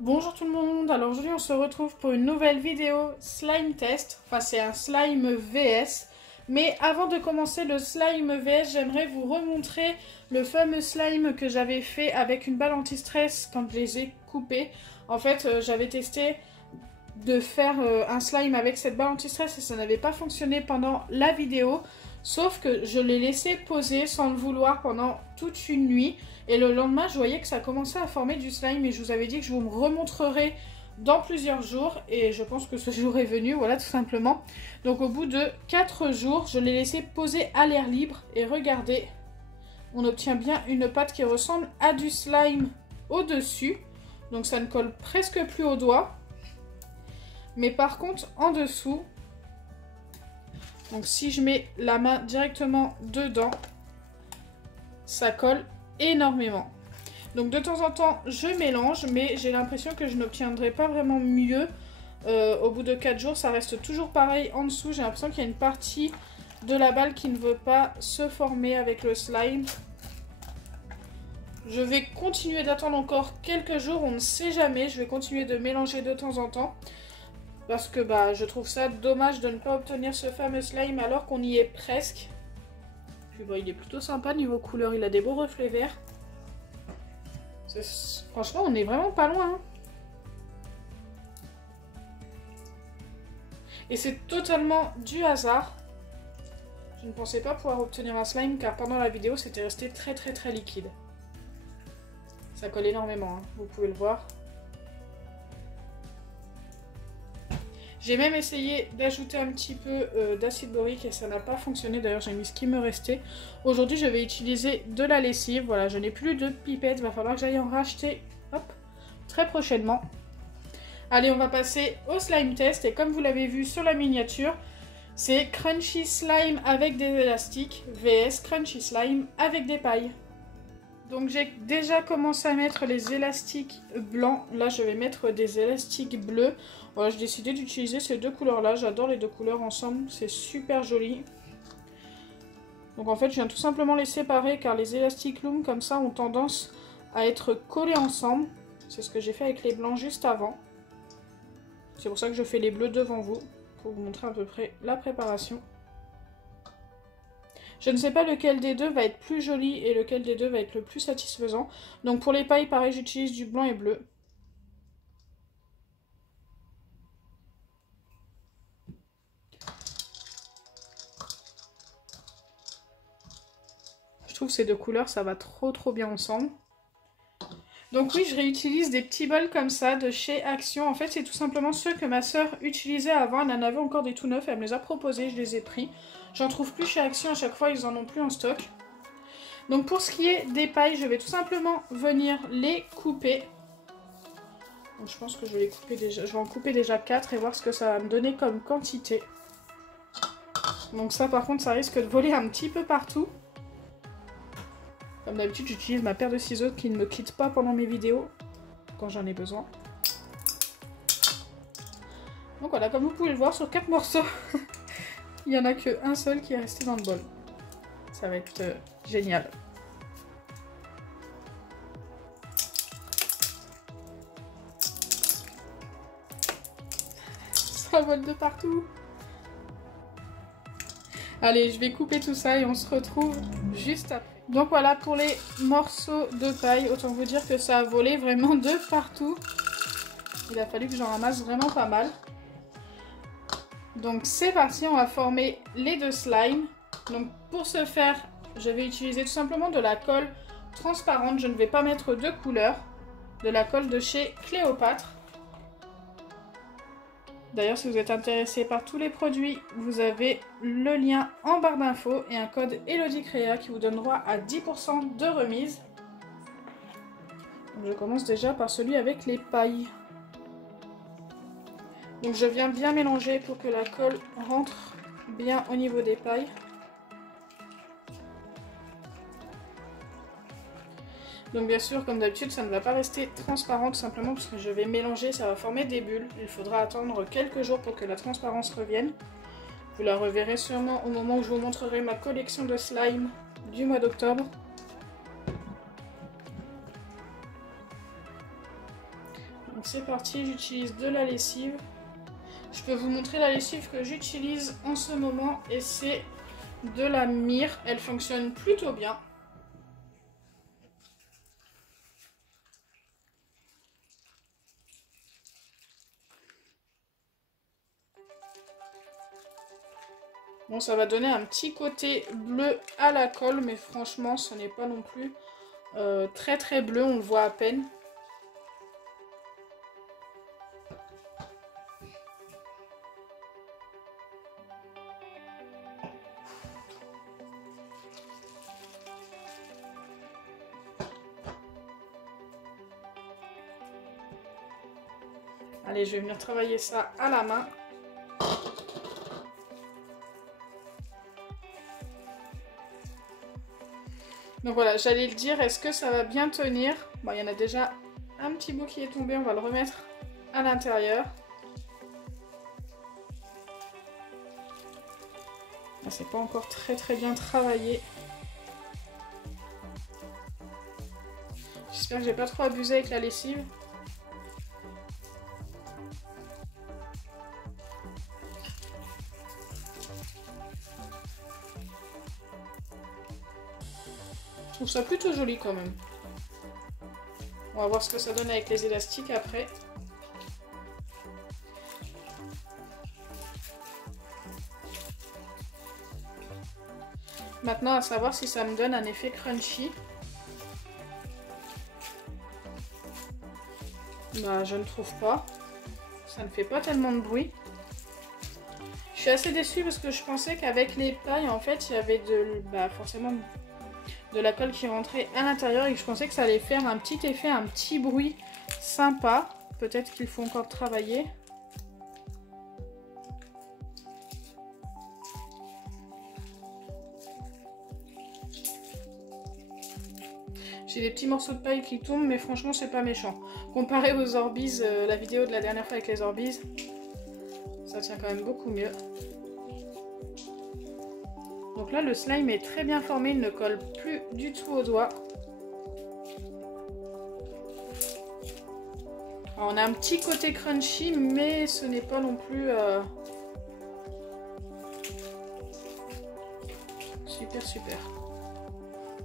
Bonjour tout le monde, alors aujourd'hui on se retrouve pour une nouvelle vidéo slime test, enfin c'est un slime VS, mais avant de commencer le slime VS, j'aimerais vous remontrer le fameux slime que j'avais fait avec une balle anti-stress quand je les ai coupés. En fait j'avais testé de faire un slime avec cette balle anti-stress et ça n'avait pas fonctionné pendant la vidéo, sauf que je l'ai laissé poser sans le vouloir pendant toute une nuit. Et le lendemain, je voyais que ça commençait à former du slime et je vous avais dit que je vous me remontrerai dans plusieurs jours. Et je pense que ce jour est venu, voilà tout simplement. Donc au bout de 4 jours, je l'ai laissé poser à l'air libre. Et regardez, on obtient bien une pâte qui ressemble à du slime au-dessus. Donc ça ne colle presque plus au doigt. Mais par contre, en dessous, donc si je mets la main directement dedans, ça colle énormément. Donc de temps en temps je mélange, mais j'ai l'impression que je n'obtiendrai pas vraiment mieux. Au bout de 4 jours ça reste toujours pareil en dessous. J'ai l'impression qu'il y a une partie de la balle qui ne veut pas se former avec le slime. Je vais continuer d'attendre encore quelques jours, on ne sait jamais. Je vais continuer de mélanger de temps en temps parce que je trouve ça dommage de ne pas obtenir ce fameux slime alors qu'on y est presque. Puis il est plutôt sympa niveau couleur, il a des beaux reflets verts. Franchement, on est vraiment pas loin. Hein. Et c'est totalement du hasard. Je ne pensais pas pouvoir obtenir un slime car pendant la vidéo, c'était resté très liquide. Ça colle énormément, hein. Vous pouvez le voir. J'ai même essayé d'ajouter un petit peu d'acide borique et ça n'a pas fonctionné. D'ailleurs, j'ai mis ce qui me restait. Aujourd'hui, je vais utiliser de la lessive. Voilà, je n'ai plus de pipette. Il va falloir que j'aille en racheter très prochainement. Allez, on va passer au slime test. Et comme vous l'avez vu sur la miniature, c'est Crunchy Slime avec des élastiques vs Crunchy Slime avec des pailles. Donc j'ai déjà commencé à mettre les élastiques blancs. Là je vais mettre des élastiques bleus. Voilà, j'ai décidé d'utiliser ces deux couleurs là. J'adore les deux couleurs ensemble. C'est super joli. Donc en fait je viens tout simplement les séparer car les élastiques Loom comme ça ont tendance à être collés ensemble. C'est ce que j'ai fait avec les blancs juste avant. C'est pour ça que je fais les bleus devant vous. Pour vous montrer à peu près la préparation. Je ne sais pas lequel des deux va être plus joli et lequel des deux va être le plus satisfaisant. Donc pour les pailles, pareil, j'utilise du blanc et bleu. Je trouve ces deux couleurs, ça va trop bien ensemble. Donc oui, je réutilise des petits bols comme ça de chez Action. En fait, c'est tout simplement ceux que ma soeur utilisait avant. Elle en avait encore des tout neufs, elle me les a proposés, je les ai pris. J'en trouve plus chez Action, à chaque fois ils en ont plus en stock. Donc pour ce qui est des pailles, je vais tout simplement venir les couper. Donc je pense que je vais les couper déjà. Je vais en couper déjà 4 et voir ce que ça va me donner comme quantité. Donc ça par contre ça risque de voler un petit peu partout. Comme d'habitude j'utilise ma paire de ciseaux qui ne me quitte pas pendant mes vidéos. Quand j'en ai besoin. Donc voilà, comme vous pouvez le voir sur 4 morceaux. Il n'y en a qu'un seul qui est resté dans le bol. Ça va être génial. Ça vole de partout. Allez, je vais couper tout ça et on se retrouve juste après. Donc voilà pour les morceaux de paille. Autant vous dire que ça a volé vraiment de partout. Il a fallu que j'en ramasse vraiment pas mal. Donc c'est parti, on va former les deux slimes. Donc pour ce faire, je vais utiliser tout simplement de la colle transparente. Je ne vais pas mettre de couleur. De la colle de chez Cléopâtre. D'ailleurs, si vous êtes intéressé par tous les produits, vous avez le lien en barre d'infos et un code ELODICREA qui vous donne droit à 10% de remise. Donc je commence déjà par celui avec les pailles. Donc je viens bien mélanger pour que la colle rentre bien au niveau des pailles. Donc bien sûr, comme d'habitude, ça ne va pas rester transparent tout simplement parce que je vais mélanger, ça va former des bulles. Il faudra attendre quelques jours pour que la transparence revienne. Vous la reverrez sûrement au moment où je vous montrerai ma collection de slime du mois d'octobre. Donc c'est parti, j'utilise de la lessive. Je peux vous montrer la lessive que j'utilise en ce moment et c'est de la Mire. Elle fonctionne plutôt bien. Bon, ça va donner un petit côté bleu à la colle, mais franchement, ce n'est pas non plus très très bleu, on le voit à peine. Allez, je vais venir travailler ça à la main. Donc voilà, j'allais le dire, est-ce que ça va bien tenir? Bon, il y en a déjà un petit bout qui est tombé, on va le remettre à l'intérieur. C'est pas encore très très bien travaillé. J'espère que j'ai pas trop abusé avec la lessive. Je trouve ça plutôt joli quand même. On va voir ce que ça donne avec les élastiques après. Maintenant, à savoir si ça me donne un effet crunchy. Bah, je ne trouve pas. Ça ne fait pas tellement de bruit. Je suis assez déçue parce que je pensais qu'avec les pailles, en fait, il y avait forcément de la colle qui rentrait à l'intérieur et que je pensais que ça allait faire un petit effet, un petit bruit sympa. Peut-être qu'il faut encore travailler. J'ai des petits morceaux de paille qui tombent, mais franchement, c'est pas méchant. Comparé aux Orbeez, la vidéo de la dernière fois avec les Orbeez, ça tient quand même beaucoup mieux. Donc là, le slime est très bien formé, il ne colle plus du tout aux doigts. Alors, on a un petit côté crunchy, mais ce n'est pas non plus super super.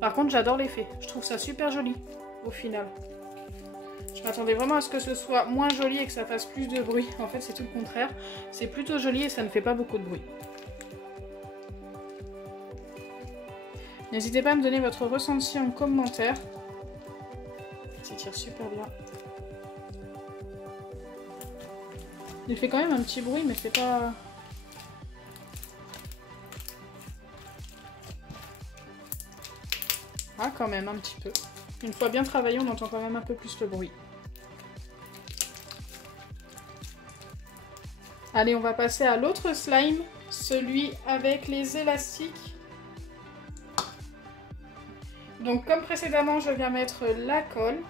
Par contre, j'adore l'effet. Je trouve ça super joli au final. Je m'attendais vraiment à ce que ce soit moins joli et que ça fasse plus de bruit. En fait, c'est tout le contraire. C'est plutôt joli et ça ne fait pas beaucoup de bruit. N'hésitez pas à me donner votre ressenti en commentaire. Ça tire super bien. Il fait quand même un petit bruit, mais c'est pas... Ah, quand même, un petit peu. Une fois bien travaillé, on entend quand même un peu plus le bruit. Allez, on va passer à l'autre slime, celui avec les élastiques. Donc, comme précédemment, je viens mettre la colle.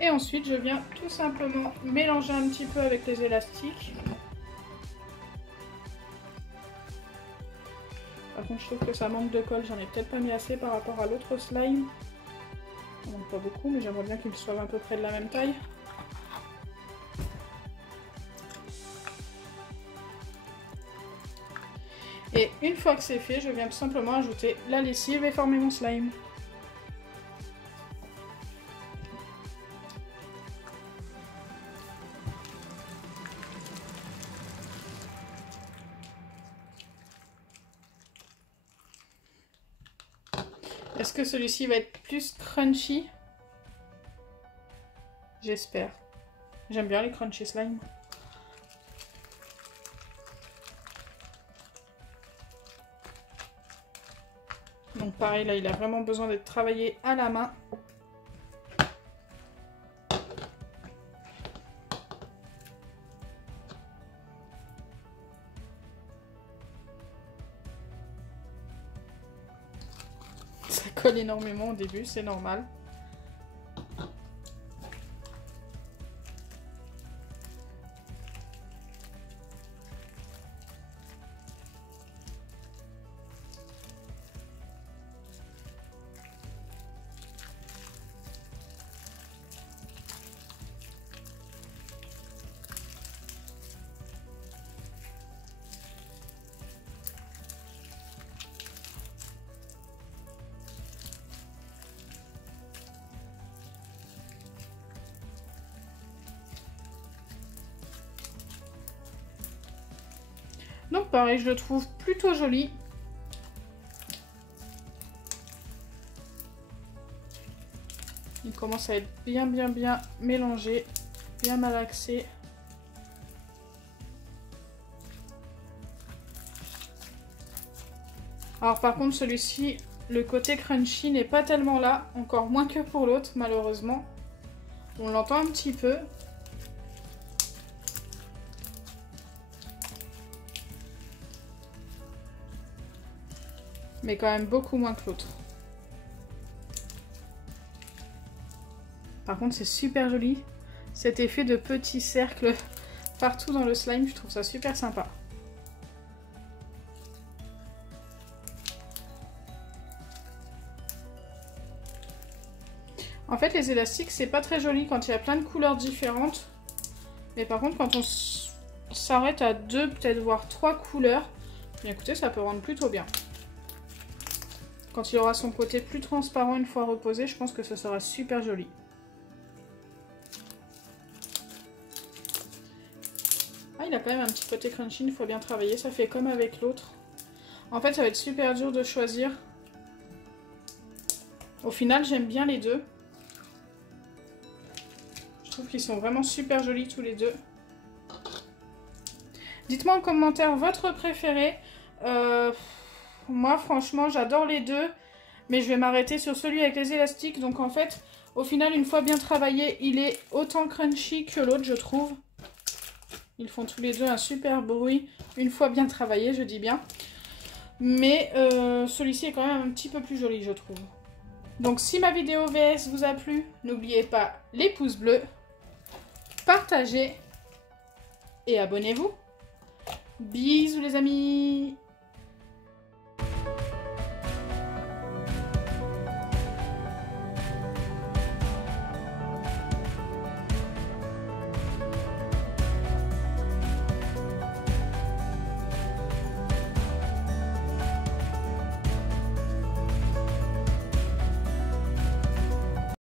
Et ensuite, je viens tout simplement mélanger un petit peu avec les élastiques. Par contre, je trouve que ça manque de colle. J'en ai peut-être pas mis assez par rapport à l'autre slime. On manque pas beaucoup, mais j'aimerais bien qu'il soit à peu près de la même taille. Et une fois que c'est fait, je viens tout simplement ajouter la lessive et former mon slime. Est-ce que celui-ci va être plus crunchy? J'espère. J'aime bien les crunchy slime. Donc pareil, là, il a vraiment besoin d'être travaillé à la main. Ça colle énormément au début, c'est normal. Donc pareil, je le trouve plutôt joli. Il commence à être bien mélangé, bien malaxé. Alors par contre celui-ci, le côté crunchy n'est pas tellement là, encore moins que pour l'autre malheureusement. On l'entend un petit peu. Mais quand même beaucoup moins que l'autre. Par contre c'est super joli. Cet effet de petits cercles partout dans le slime, je trouve ça super sympa. En fait, les élastiques, c'est pas très joli quand il y a plein de couleurs différentes. Mais par contre, quand on s'arrête à 2, peut-être voire 3 couleurs, bien écoutez, ça peut rendre plutôt bien. Quand il aura son côté plus transparent une fois reposé, je pense que ça sera super joli. Ah, il a quand même un petit côté crunchy, il faut bien travailler. Ça fait comme avec l'autre. En fait, ça va être super dur de choisir. Au final, j'aime bien les deux. Je trouve qu'ils sont vraiment super jolis tous les deux. Dites-moi en commentaire votre préféré. Moi franchement j'adore les deux. Mais je vais m'arrêter sur celui avec les élastiques. Donc en fait au final une fois bien travaillé il est autant crunchy que l'autre je trouve. Ils font tous les deux un super bruit. Une fois bien travaillé je dis bien. Mais celui-ci est quand même un petit peu plus joli je trouve. Donc si ma vidéo VS vous a plu, n'oubliez pas les pouces bleus. Partagez et abonnez-vous. Bisous les amis!